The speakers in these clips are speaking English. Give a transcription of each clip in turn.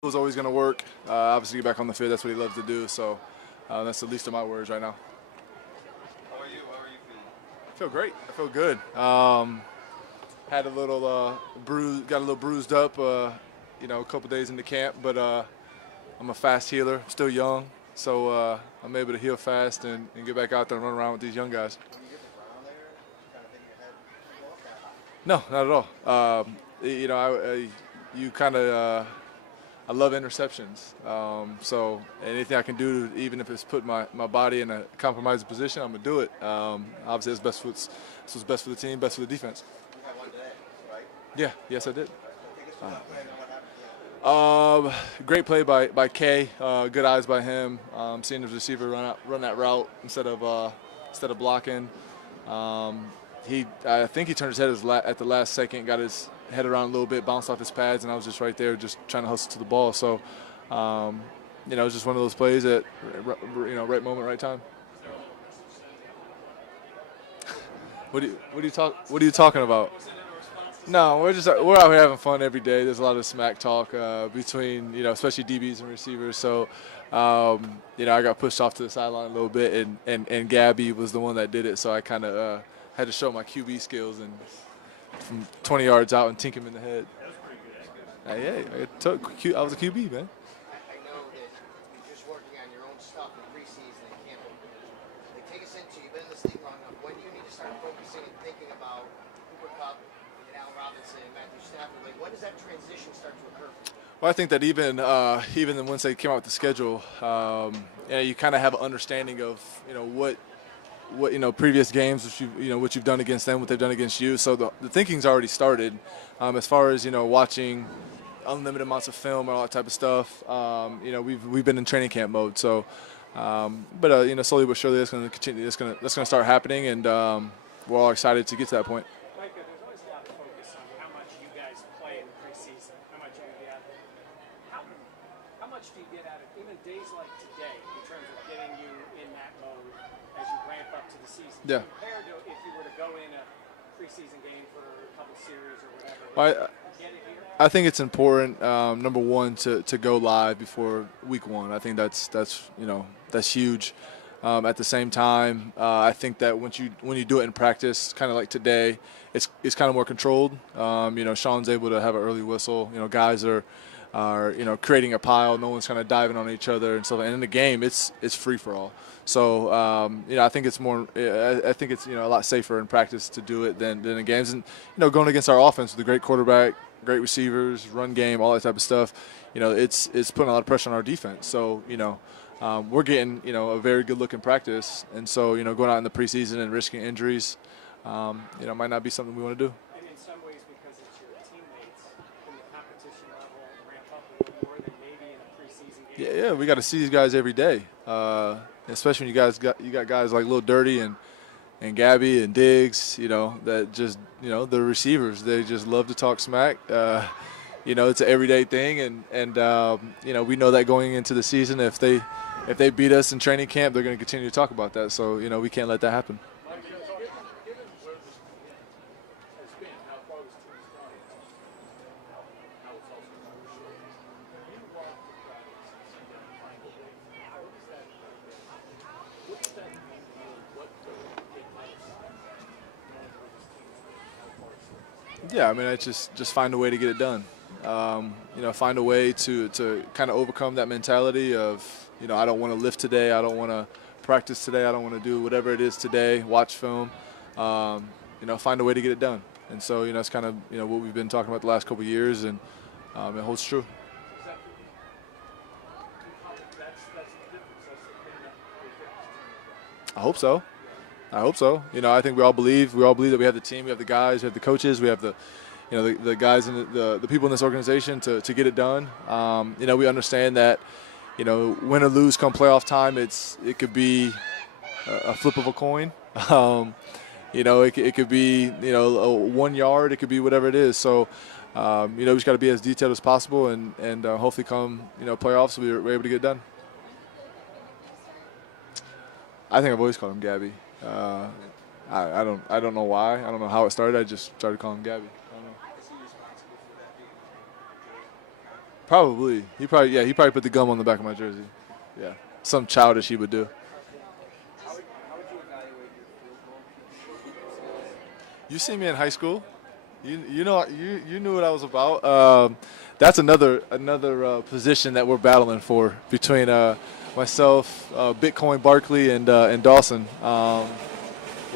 was always going to work. Obviously, get back on the field. That's what he loves to do. So that's the least of my worries right now. How are you? How are you feeling? I feel great. I feel good. Had a little got a little bruised up, a couple days into camp. But I'm a fast healer. I'm still young, so I'm able to heal fast and get back out there and run around with these young guys. When you get the ground there, kind of hitting your head, No, not at all. You kind of. I love interceptions. So anything I can do, even if it's put my body in a compromising position, I'm gonna do it. Obviously, it's what's best for the team, best for the defense. you had one today, right? Yeah, yes, I did. Take us through that play and what happened today. Great play by Kay. Good eyes by him. Seeing the receiver run that route instead of blocking. I think he turned his head at the last second, got his head around a little bit, bounced off his pads, and I was just right there, just trying to hustle to the ball. So, it was just one of those plays at right moment, right time. What are you talking about? No, we're out here having fun every day. There's a lot of smack talk between especially DBs and receivers. So I got pushed off to the sideline a little bit, and Gabby was the one that did it. So I kind of had to show my QB skills and from 20 yards out and tink him in the head. That was pretty I good. was a QB, man. I know that you're just working on your own stuff in preseason and camp. Like, take us into, you've been in this league long enough. When do you need to start focusing and thinking about Cooper Kupp and Al Robinson and Matthew Stafford? Like, when does that transition start to occur for you? Well, I think that even once they came out with the schedule, you kind of have an understanding of what previous games, what you've done against them, what they've done against you. So the thinking's already started. As far as watching unlimited amounts of film and all that type of stuff, we've been in training camp mode. So, slowly but surely that's going to continue. That's going to start happening, and we're all excited to get to that point. Micah, there's always a lot of focus on how much you guys play in preseason, how much you get out of it. How much do you get out of it, even days like today, in terms of getting you in that mode as you ramp up to the season? Yeah. Compared to if you were to go in a preseason game for a couple series or whatever. Well, Get it here? I think it's important, number one, to go live before week one. I think that's huge. At the same time, I think that when you do it in practice, kind of like today, it's kind of more controlled. Sean's able to have an early whistle. Guys are creating a pile. No one's kind of diving on each other and stuff. And in the game, it's free for all. So I think it's more. I think it's a lot safer in practice to do it than in games. And going against our offense with a great quarterback, great receivers, run game, all that type of stuff. It's putting a lot of pressure on our defense. So we're getting a very good look in practice, and so going out in the preseason and risking injuries, might not be something we want to do. And in some ways, because it's your teammates and the competition level ramp up a little more than maybe in a preseason game. Yeah, we got to see these guys every day, especially when you got guys like Lil Dirty and Gabby and Diggs, that just the receivers, they just love to talk smack. It's an everyday thing, and we know that going into the season, if they beat us in training camp, they're going to continue to talk about that. So we can't let that happen. Yeah, I mean, I just find a way to get it done. Find a way to kind of overcome that mentality of, I don't want to lift today, I don't want to practice today, I don't want to do whatever it is today, watch film, find a way to get it done. And so, it's kind of, what we've been talking about the last couple of years, and it holds true. I hope so. I think we all believe that we have the team, we have the guys, we have the coaches, we have the guys and the people in this organization to get it done. We understand that, win or lose come playoff time, it could be a flip of a coin. It could be, 1 yard, it could be whatever it is. So, we just got to be as detailed as possible, and hopefully come, playoffs, we're able to get it done. I think I've always called him Gabby. I don't know why. I don't know how it started. I just started calling him Gabby. I don't know. Probably. He probably put the gum on the back of my jersey. Yeah. Some childish he would do. How would you evaluate your field goal? You see me in high school. You knew what I was about. That's another position that we're battling for between myself, Bitcoin Barkley, and Dawson.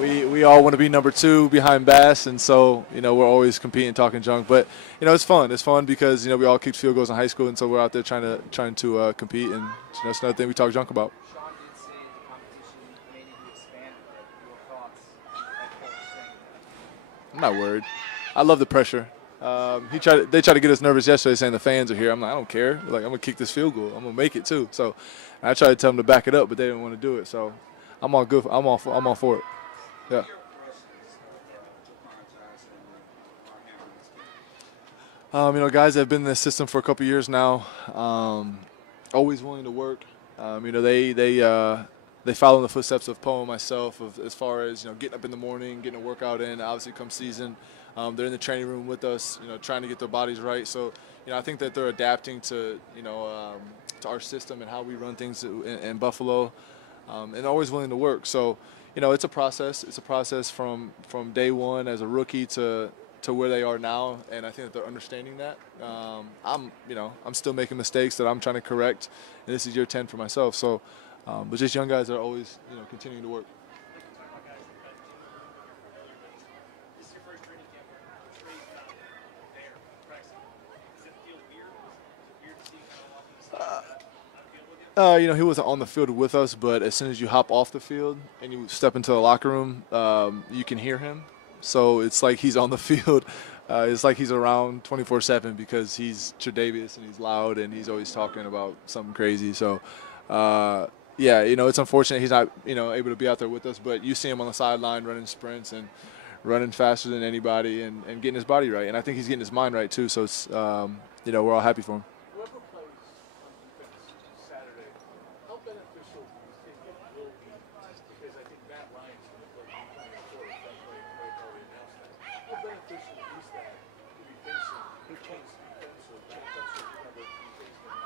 We all want to be number 2 behind Bass, and so we're always competing, talking junk. But it's fun. It's fun because we all kicked field goals in high school, and so we're out there trying to compete, and it's another thing we talk junk about. Sean did say the competition may need to expand, but your thoughts on the head coach saying that? I'm not worried. I love the pressure. They tried to get us nervous yesterday, saying the fans are here. I'm like, I don't care. Like, I'm gonna kick this field goal. I'm gonna make it too. So I tried to tell them to back it up, but they didn't want to do it. So I'm all good. I'm all for it. Yeah. Guys that have been in this system for a couple years now, always willing to work. They follow in the footsteps of Poe and myself as far as getting up in the morning, getting a workout in. Obviously, come season, they're in the training room with us, trying to get their bodies right. So, I think that they're adapting to to our system and how we run things in Buffalo, and always willing to work. So, it's a process. It's a process from day one as a rookie to where they are now, and I think that they're understanding that. I'm still making mistakes that I'm trying to correct, and this is year 10 for myself. So. But just young guys that are always, continuing to work. This is your first training camp where Trey's not there practicing. Does it feel weird? Is it weird to see kind of walking the side on field with you? He wasn't on the field with us, but as soon as you hop off the field and you step into the locker room, you can hear him. So it's like he's on the field. It's like he's around 24/7 because he's Tre'Davious and he's loud and he's always talking about something crazy. So. It's unfortunate he's not, able to be out there with us, but you see him on the sideline running sprints and running faster than anybody and getting his body right. And I think he's getting his mind right too. So it's, we're all happy for him. Whoever plays on defense Saturday, how beneficial do you think it will be? Because I think Matt Ryan's going to play behind the quarter. That's why Mike already announced that. How beneficial is that to be facing the Chiefs defense or Chiefs whoever you face them?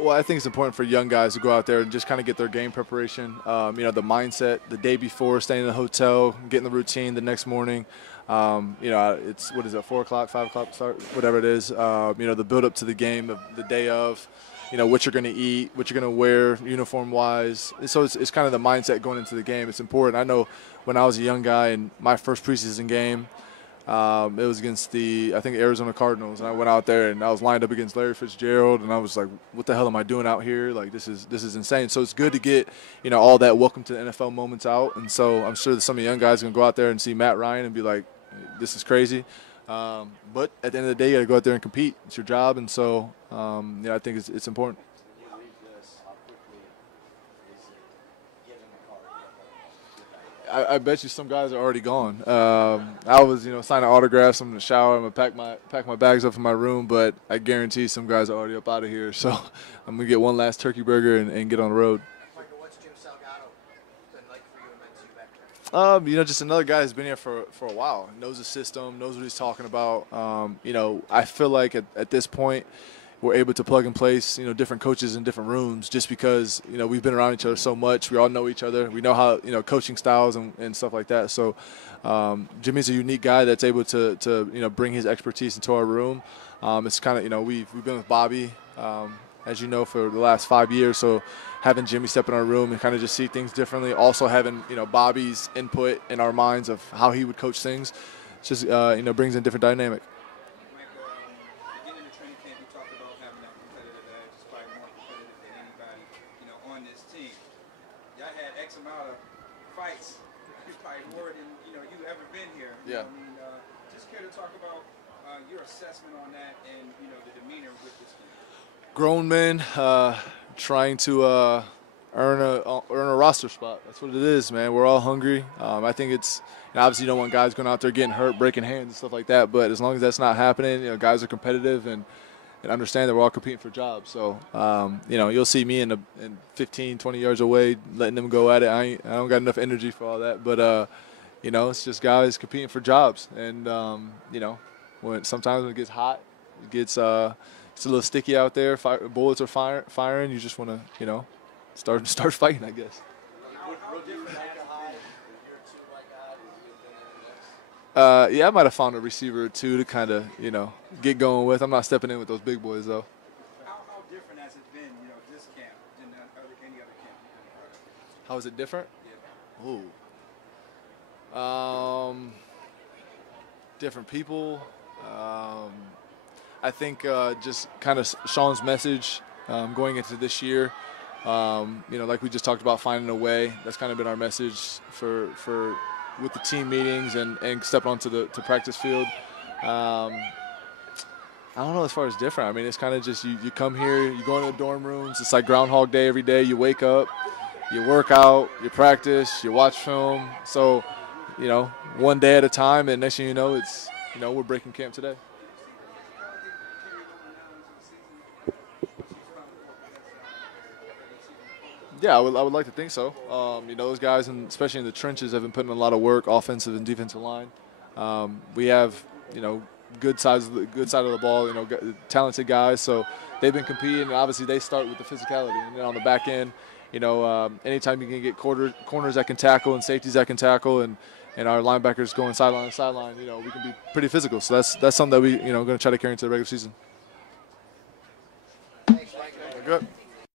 Well, I think it's important for young guys to go out there and just kind of get their game preparation. The mindset the day before, staying in the hotel, getting the routine the next morning. It's 4 o'clock, 5 o'clock start, whatever it is. The build up to the game, the day of. What you're going to eat, what you're going to wear, uniform-wise. So it's kind of the mindset going into the game. It's important. I know when I was a young guy and my first preseason game. It was against I think Arizona Cardinals, and I went out there and I was lined up against Larry Fitzgerald, and I was like, "What the hell am I doing out here? Like, this is insane." So it's good to get all that welcome to the NFL moments out, and so I'm sure that some of the young guys are gonna go out there and see Matt Ryan and be like, "This is crazy." But at the end of the day, you got to go out there and compete. It's your job, and so I think it's important. I bet you some guys are already gone. I was, signing autographs. I'm in the shower. I'm gonna pack my bags up in my room, but I guarantee some guys are already up out of here. So I'm gonna get one last turkey burger and get on the road. Michael, what's Jim Salgado been like for you and Menzu back there? Just another guy who's been here for a while. Knows the system, knows what he's talking about. I feel like at this point, we're able to plug and place, different coaches in different rooms just because, we've been around each other so much. We all know each other. We know how, coaching styles and stuff like that. So Jimmy's a unique guy that's able to bring his expertise into our room. It's kind of, we've been with Bobby, as you know, for the last 5 years. So having Jimmy step in our room and kind of just see things differently. Also having, Bobby's input in our minds of how he would coach things just, brings in a different dynamic. Fights, probably more than you ever been here. Yeah. Just care to talk about your assessment on that and the demeanor with this team. Grown men trying to earn a roster spot. That's what it is, man. We're all hungry. I think it's obviously you don't want guys going out there getting hurt, breaking hands and stuff like that. But as long as that's not happening, guys are competitive and understand that we're all competing for jobs. So, you'll see me in 15, 20 yards away letting them go at it. I don't got enough energy for all that. But, it's just guys competing for jobs. And, sometimes when it gets hot, it gets, it's a little sticky out there. Bullets are firing. You just want to, you know, start fighting, I guess. Yeah, I might have found a receiver or two to kind of, you know, get going with. I'm not stepping in with those big boys though. How different has it been, you know, this camp than any other camp you've been a part of? How is it different? Yeah. Ooh. Different people. I think just kind of Sean's message going into this year. You know, like we just talked about, finding a way. That's kind of been our message for with the team meetings and stepping onto the practice field. I don't know as far as different. I mean, it's kind of just you come here, you go into the dorm rooms. It's like Groundhog Day every day. You wake up, you work out, you practice, you watch film. So, you know, one day at a time, and next thing you know, it's, you know, we're breaking camp today. Yeah, I would like to think so. You know, those guys, and especially in the trenches, have been putting in a lot of work, offensive and defensive line. We have, you know, good side of the ball, you know, talented guys. So they've been competing, and obviously they start with the physicality. And then on the back end, you know, anytime you can get corners that can tackle and safeties that can tackle, and our linebackers going sideline to sideline, you know, we can be pretty physical. So that's something that we, you know, going to try to carry into the regular season. Thanks, Mike. Good.